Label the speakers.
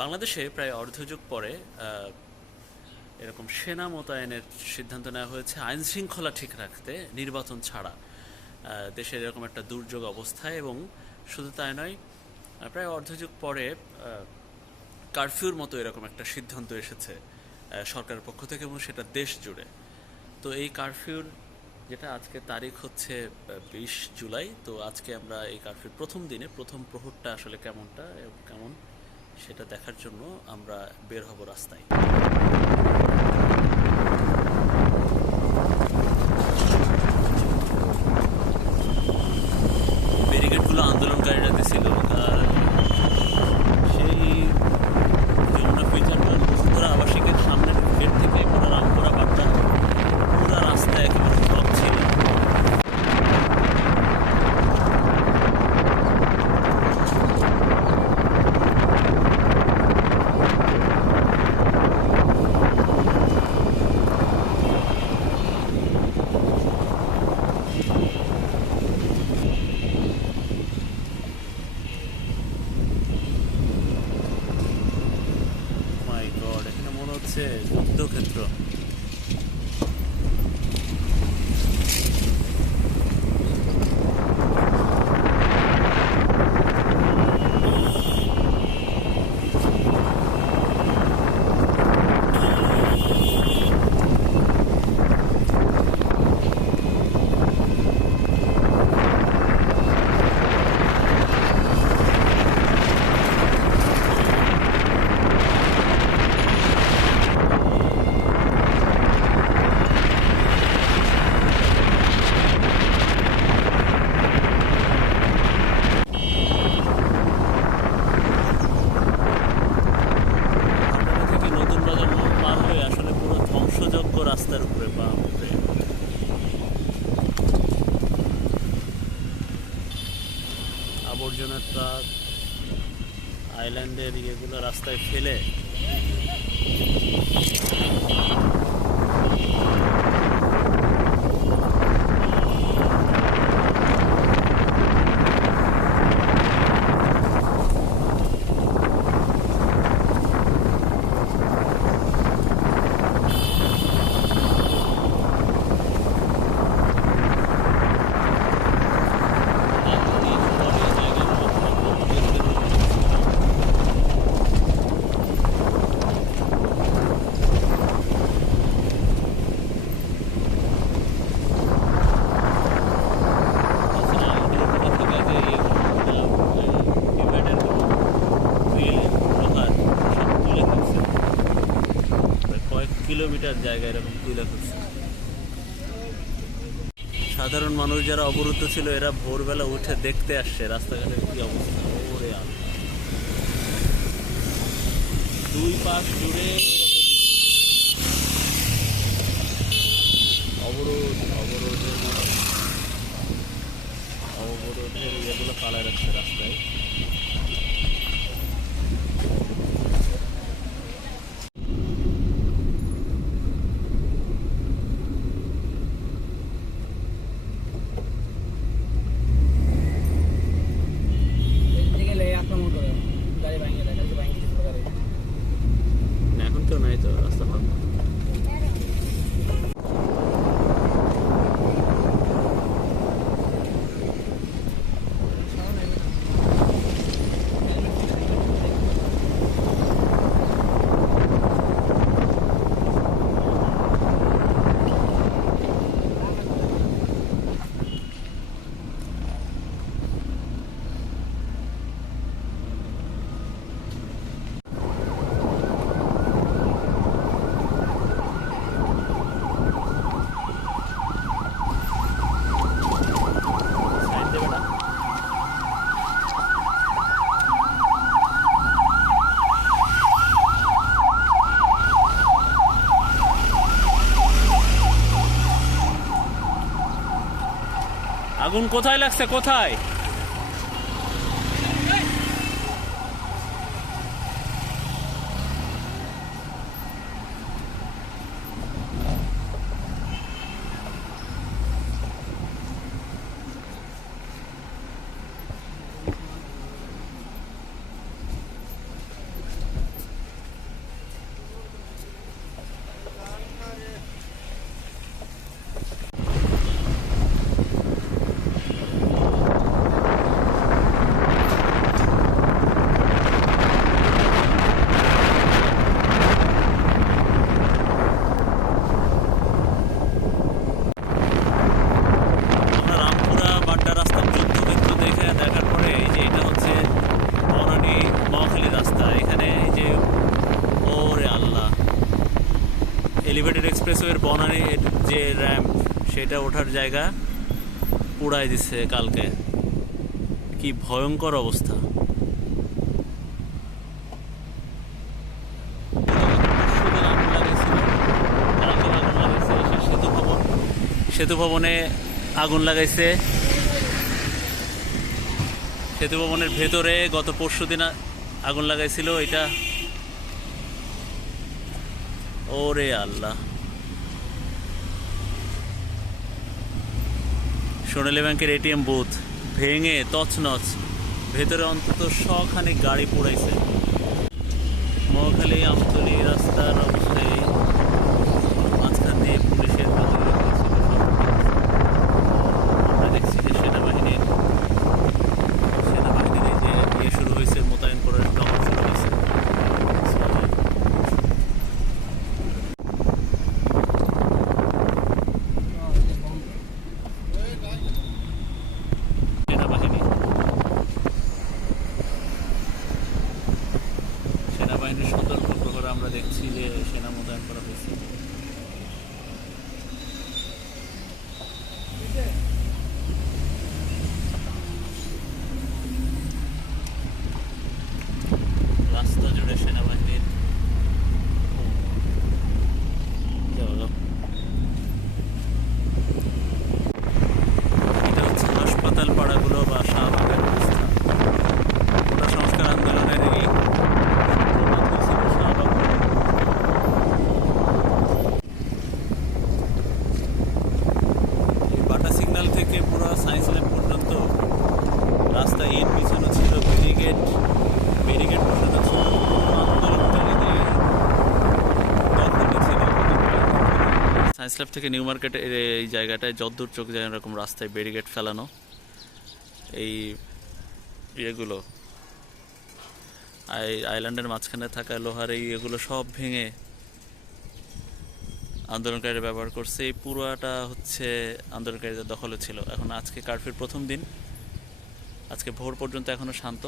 Speaker 1: বাংলাদেশে প্রায় অর্ধযুগ পরে এরকম সেনা মোতায়েনের সিদ্ধান্ত নেওয়া হয়েছে, আইন শৃঙ্খলা ঠিক রাখতে, নির্বাচন ছাড়া। দেশের এরকম একটা দুর্যোগ অবস্থায় এবং শুধু তাই নয় প্রায় অর্ধযুগ পরে কারফিউর মতো এরকম একটা সিদ্ধান্ত এসেছে সরকারের পক্ষ থেকে এবং সেটা দেশ জুড়ে। তো এই কারফিউর যেটা আজকে তারিখ হচ্ছে বিশ জুলাই, তো আজকে আমরা এই কারফিউর প্রথম দিনে প্রথম প্রহরটা আসলে কেমনটা কেমন? সেটা দেখার জন্য আমরা বের হব রাস্তায়। এখানে মনে হচ্ছে যুদ্ধক্ষেত্র ঢাকা ট্রাক আইল্যান্ডের ইয়েগুলো রাস্তায় ফেলে কিলোমিটার জায়গা এরকম তুলে ফেলছে সাধারণ মানুষ যারা অবরুদ্ধ ছিল, এরা ভোরবেলা উঠে দেখতে আসছে রাস্তাঘাটের কি অবস্থা। ওরে। দুই পাশ জুড়ে অবরোধ, অবরোধের অবরোধের ইয়েগুলো পালায় রাখছে রাস্তায়। কোথায় লাগছে কোথায়? সেটা ওঠার জায়গা পুড়াই দিছে কালকে। কি ভয়ঙ্কর অবস্থা। সেতু ভবনে। আগুন লাগাইছে। সেতু ভবনের ভেতরে গত পরশু দিন আগুন লাগাইছিল, এটা ওরে আল্লাহ। সোনালী ব্যাংকের এটিএম বুথ ভেঙে তছনছ। ভেতরে অন্তত শখানে গাড়ি পড়াইছে। মহাখালী আমতলি রাস্তার অবস্থায় সায়েন্স ল্যাব পর্যন্ত রাস্তা ইট পিছনে ছিল ব্যারিকেড। ব্যারিকেড বসানো ছিল সায়েন্স ল্যাব থেকে নিউ মার্কেটের এই জায়গাটায় যদ্দূর চোখ যায় এরকম রাস্তায় ব্যারিকেড ফেলানো। এই ইয়েগুলো, আই, আইল্যান্ডের মাঝখানে থাকা লোহার এই এগুলো সব ভেঙে আন্দোলনকারীরা ব্যবহার করছে। এই পুরোটা হচ্ছে আন্দোলনকারীদের দখলে ছিল। এখন আজকে কারফিউর প্রথম দিন। আজকে ভোর পর্যন্ত এখনও শান্ত।